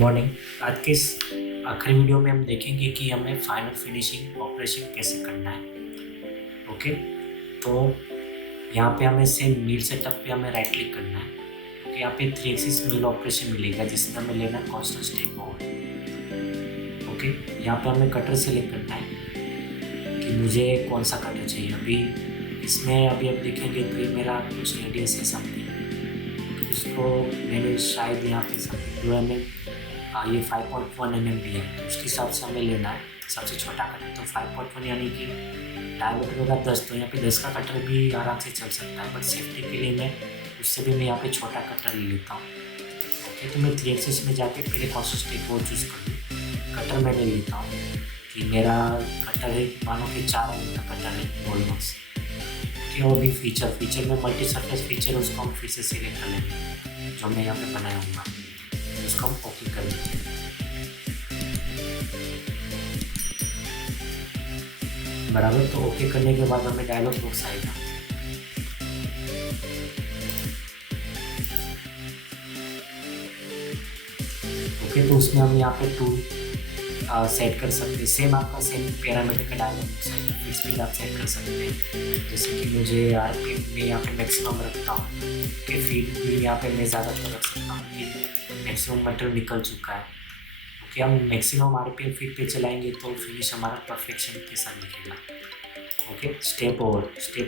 Morning. आज के इस आखिरी वीडियो में हम देखेंगे कि हमें फाइनल फिनिशिंग ऑपरेशन कैसे करना है। ओके, तो यहाँ पे हमें सेम मिल सेटअप पे हमें राइट क्लिक करना है। ओके, यहाँ पे 3 एक्सिस मिल ऑपरेशन मिलेगा जिसमें हमें लेना है कांस्टेंट स्टेप ओवर। ओके, यहाँ पे हमें कटर सेलेक्ट करना है कि मुझे कौन सा कटर चाहिए। अभी आप देखेंगे तो ये मेरा कुछ रेडियस है समथिंग, उसको मैंने शायद यहाँ पे समथिंग 2 mm ये 5.1 mm दिया है, तो उसके हिसाब से हमें लेना है सबसे छोटा कटर। तो 5.1 यानी कि डायमीटर होगा 10, तो यहाँ पे 10 का कटर भी आराम से चल सकता है, बट सेफ्टी के लिए मैं यहाँ पे छोटा कटर ले लेता हूँ। ओके, तो मैं 3 एक्सिस में जाके पहले कांस्टेंट स्टेप ओवर चूज़ कर दूँ। कटर मैंने लेता हूँ कि मेरा कटर है, मानो कि 4 mm का कटर है SolidWorks कि और भी फीचर में मल्टी सरफेस फीचर है, उसको हम फिर से सिलेक्ट कर लेंगे जो मैं यहाँ पे बनाया हूँ, उसको हम ओके कर देंगे। बराबर, तो ओके करने के बाद हमें डायलॉग बॉक्स आएगा। ओके, तो उसमें हम यहाँ पे टूल सेट कर सकते हैं। सेम पैरामीटर का डायलॉग बॉक्स आएगा, फिर स्पीड आप सेट कर सकते हैं। जैसे कि मुझे आरपीएम में यहाँ पे मैक्सिमम रखता हूँ कि फीड भी यहाँ पे मैं ज़्यादा तो रख सकता हूँ कि मैक्सिमम मटेरियल निकल चुका है। ओके, हम मैक्सिमम आरपीएम फीड पे चलाएंगे तो फिनिश हमारा परफेक्शन के साथ दिखेगा। ओके, स्टेप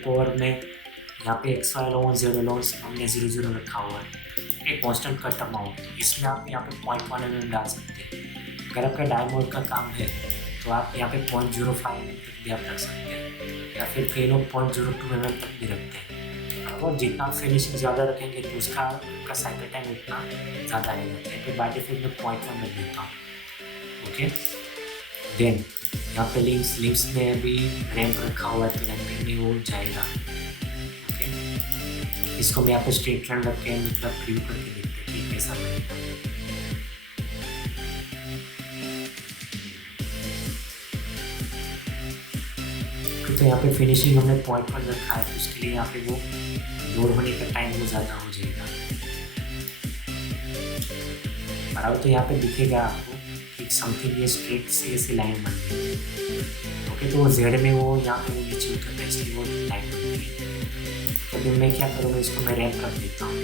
ओवर में यहाँ पे XY अलाउंस Z अलाउंस हमने 0 रखा हुआ है। एक कांस्टेंट कट अमाउंट, इसमें आप यहाँ पे 0.1 mm डाल सकते हैं। अगर आपका डायमोड का काम है तो आप यहाँ पे 0.05 mm तक भी आप रख सकते हैं, या फिर कई लोग 0.02 mm तक भी रखते हैं। और जितना फिनिशिंग ज़्यादा रखेंगे तो उसका साइकिल टाइम उतना ज़्यादा आएगा। फिर बाय डिफॉल्ट में 0.1 में देता हूँ। ओके, देन यहाँ पे लिंक्स में भी रैंप रखा हुआ है, तो रैंपिंग में वो जाएगा। ओके, इसको मैं यहाँ पे स्ट्रेट लाइन रख के मतलब प्रीव्यू करके देखते हैं कि कैसा बनेगा। तो यहाँ पे फिनिशिंग हमने 0.1 रखा है, तो उसके लिए यहाँ पे वो लोड होने का टाइम वो ज़्यादा हो जाएगा। बराबर, तो यहाँ पे दिखेगा आपको कि समथिंग ये स्ट्रेट से ऐसी लाइन बन गई है। ओके, तो वो जेड में वो यहाँ पे वो नीचे उतरता है, इसलिए वो लाइन बन गई है। तो अभी मैं क्या करूँगा, इसको मैं रैंप रख देता हूँ।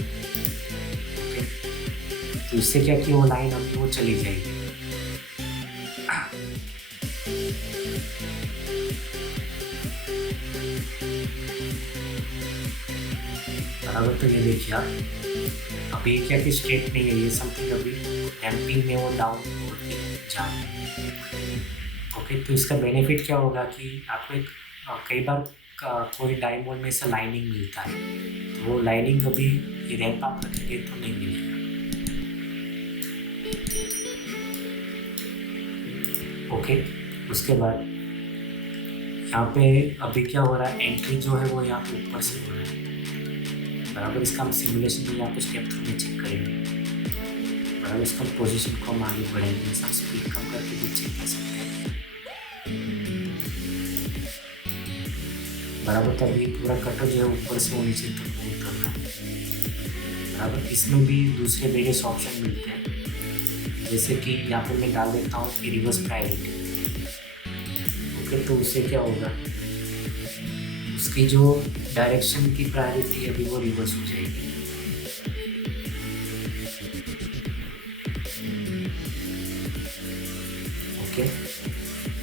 ओके, तो इससे क्या कि वो लाइन अब वो चली जाएगी। बराबर, तो ये देखिए आप अभी क्या कि स्ट्रेट नहीं है, ये समथिंग अभी डैम्पिंग में वो डाउन होती जा रही है। ओके, तो इसका बेनिफिट क्या होगा कि आपको एक कई बार कोई डाई मोल्ड में ऐसा लाइनिंग मिलता है, तो वो लाइनिंग अभी ये रैंप आप रखेंगे तो नहीं मिलेगा। ओके, उसके बाद यहाँ पे अभी क्या हो रहा है, एंट्री जो है वो यहाँ पे ऊपर से हो रहा है। बराबर, इसका हम सिमुलेशन में यहाँ पे स्टेप थ्रू में चेक करेंगे। बराबर, इसका पोजीशन को हम आगे बढ़ेंगे, इसका स्पीड कम करके भी चेक कर सकते हैं। बराबर, तो अभी पूरा कटर जो है ऊपर से वो नीचे तक उतर रहा है। बराबर, इसमें भी दूसरे वेरियस ऑप्शन मिलते हैं, जैसे कि यहाँ पे मैं डाल देता हूँ कि रिवर्स प्रायोरिटी। ओके, तो उससे क्या होगा, उसकी जो डायरेक्शन की प्रायोरिटी है अभी वो रिवर्स हो जाएगी। ओके,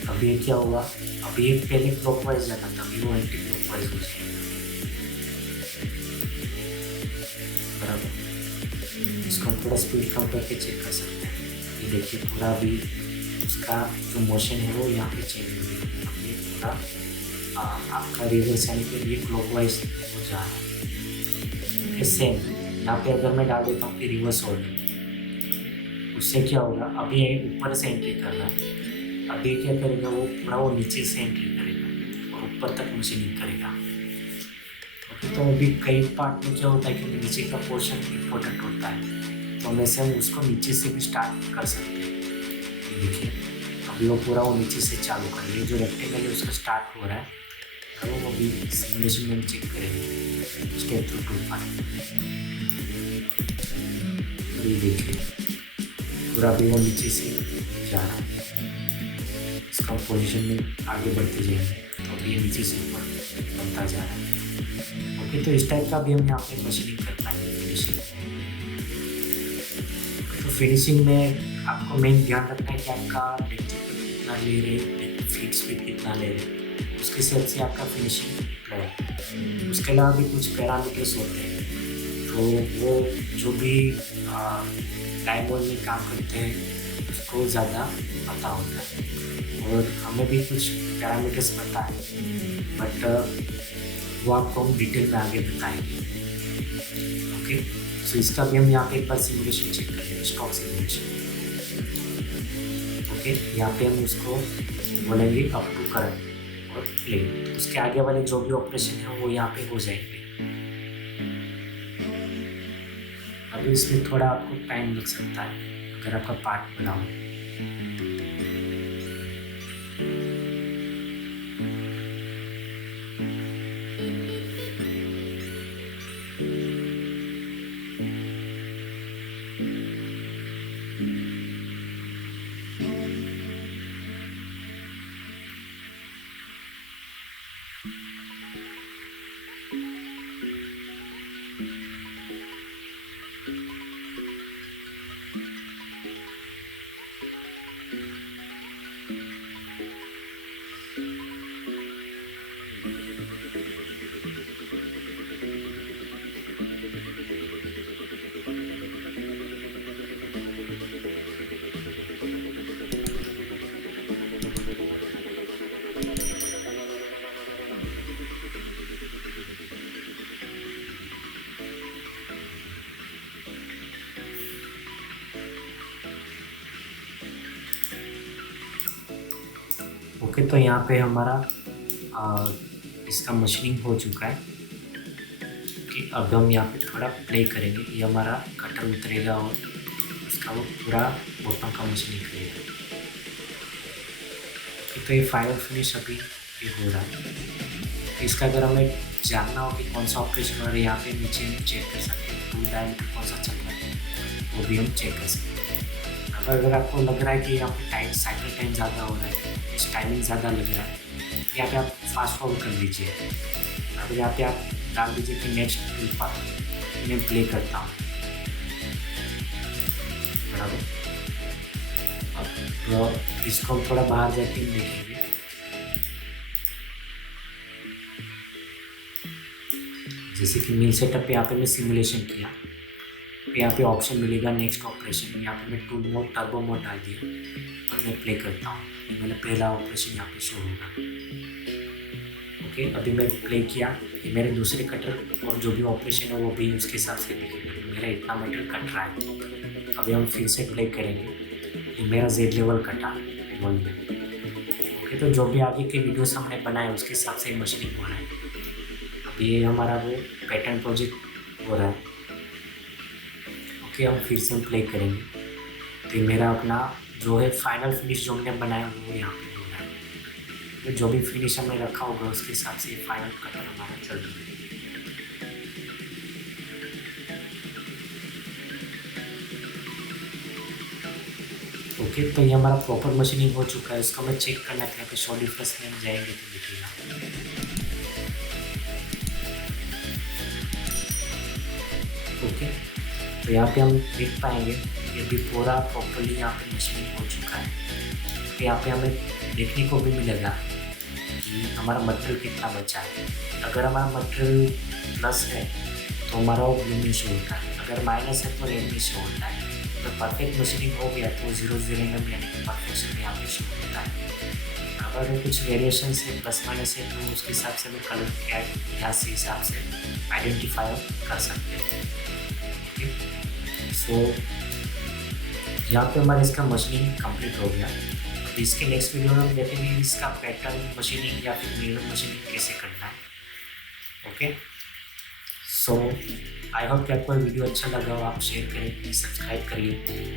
अभी ये क्या हुआ, अभी ये पहले क्लॉकवाइज जाना था, अभी वो एंटी क्लॉकवाइज हो जाएगा। बराबर, इसको हम थोड़ा स्पीड कम करके चेक कर सकते हैं। ये देखिए पूरा अभी उसका जो मोशन है वो यहाँ पे चेंज हो गया। अभी पूरा आपका रिवर्स यानी कि ये क्लॉकवाइज हो जा रहा है। सेम यहाँ पे अगर मैं डाल देता हूँ कि रिवर्स ऑर्डर, उससे क्या होगा, अभी ऊपर से एंट्री कर रहा है, अभी क्या करेगा वो पूरा वो नीचे से एंट्री करेगा और ऊपर तक मशीनिंग करेगा। ओके, तो अभी कई पार्ट में क्या होता है कि नीचे का पोर्शन इम्पोर्टेंट होता है, तो वैसे हम उसको नीचे से भी स्टार्ट कर सकते हैं। ये देखिए अभी वो पूरा वो नीचे से चालू कर रही है, जो रेक्टेंगल है उसका स्टार्ट हो रहा है, वो भी सिमुलेशन में चेक करेंगे स्टेप थ्रू 2 पार्ट। ये देखिए पूरा भी वो नीचे से जा रहा है, इसका पोजीशन में आगे बढ़ते जाएंगे तो अभी ये नीचे से ऊपर बनता जा रहा है। ओके, तो इस टाइप का भी हम यहाँ पे मशीनिंग कर पाएंगे फिनिशिंग। तो फिनिशिंग में आपको मेन ध्यान रखना है कि आपका डेप्थ कितना ले रहे हैं, फीट्स भी कितना ले रहे हैं, उसके हिसाब से आपका फिनिशिंग रहे। उसके अलावा भी कुछ पैरामीटर्स होते हैं, तो वो जो भी टाइम मोल्ड में काम करते हैं उसको ज़्यादा पता होता है, और हमें भी कुछ पैरामीटर्स पता है, बट वो आपको हम डिटेल में आगे बताएंगे। ओके, सो इसका भी हम यहाँ पे एक बार सिमुलेशन चेक करेंगे, स्टॉक सिमुलेशन। ओके, यहाँ पे हम उसको बोलेंगे अप टू करंट और प्ले, उसके आगे वाले जो भी ऑपरेशन है वो यहाँ पे हो जाएंगे। अभी इसमें थोड़ा आपको टाइम लग सकता है अगर आपका पार्ट बना हो। ओके, तो यहाँ पे हमारा इसका मशीनिंग हो चुका है कि अब हम यहाँ पे थोड़ा प्ले करेंगे, ये हमारा कटर उतरेगा और उसका वो पूरा बॉटम का मशीनिंग करेगा। तो ये फाइनल फिनिश अभी ये हो रहा है। तो इसका अगर हमें जानना हो कि कौन सा ऑपरेशन हो रहा है, यहाँ पे नीचे हम चेक कर सकते हैं टूल डायमीटर कौन सा चल रहा है, वो भी हम चेक कर सकते हैं। अगर आपको लग रहा है कि यहाँ पे टाइम साइकिल टाइम ज़्यादा हो रहा है, इस टाइमिंग ज़्यादा लग रहा है, यहाँ पे आप फास्ट फॉरवर्ड कर लीजिए। अगर यहाँ पे आप डाल दीजिए कि नेक्स्ट टूल पार्ट, मैं प्ले करता हूँ बराबर। अब इसको हम थोड़ा बाहर जाके देखेंगे। जैसे कि मिल सेटअप पे यहाँ पे मैं सिमुलेशन किया, यहाँ पे ऑप्शन मिलेगा नेक्स्ट ऑपरेशन, यहाँ पे मैं टूल मोड टर्बो मोड डाल दिया और मैं प्ले करता हूँ, ये मेरा पहला ऑपरेशन यहाँ पे शो होगा। ओके, अभी मैं प्ले किया, ये मेरे दूसरे कटर और जो भी ऑपरेशन है वो भी उसके हिसाब से दिखेगा, मेरा इतना मीटर कट रहा है। अभी हम फिर से प्ले करेंगे, ये मेरा Z लेवल कटा मोल्ड में। ओके, तो जो भी आगे के वीडियोस हमने बनाए उसके हिसाब से मशीनिंग हो रहा है। अभी ये हमारा वो पैटर्न प्रोजेक्ट हो रहा है। ओके, हम फिर से प्ले करेंगे, तो मेरा अपना जो है फाइनल फिनिश जो हमने बनाया वो यहाँ पे हो रहा है। तो जो भी फिनिश हमने रखा होगा उसके हिसाब से फाइनल कटर हमारा चल रहा है। ओके, तो ये हमारा प्रॉपर मशीनिंग हो चुका है। इसको हमें चेक करना था, तो SolidWorks में हम जाएंगे तो देखिएगा। ओके, तो यहाँ पे हम देख पाएंगे ये भी पूरा प्रॉपर्ली यहाँ पे मशीनिंग हो चुका है। तो यहाँ पे हमें देखने को भी मिलेगा कि हमारा मटेरियल कितना बचा है। अगर हमारा मटेरियल प्लस है तो हमारा वो ब्लू में शो होता है, अगर माइनस है तो रेड में शो होता है। तो परफेक्ट मशीनिंग हो गया तो 0 में यानी कि परफेक्शन यहाँ पे शो होता है। अगर कुछ वेरिएशन है प्लस माइनस है तो उसके हिसाब से हमें कलर यहाँ से हिसाब से आइडेंटिफाई कर सकते हैं। सो यहाँ पे हमारा इसका मशीनिंग कंप्लीट हो गया। अब इसके नेक्स्ट वीडियो में हम देखेंगे इसका पैटर्न मशीनिंग या फिर मिरर मशीनिंग कैसे करना है। ओके, सो आई होप कि आपको वीडियो अच्छा लगा हो, आप शेयर करें, सब्सक्राइब करिए।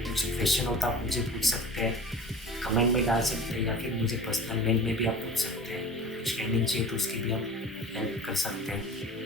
कुछ क्वेश्चन हो तो आप मुझे पूछ सकते हैं, कमेंट में डाल सकते हैं, या फिर मुझे पर्सनल मेल में भी आप पूछ सकते हैं। कुछ ट्रेनिंग चाहिए तो उसकी भी हम हेल्प कर सकते हैं।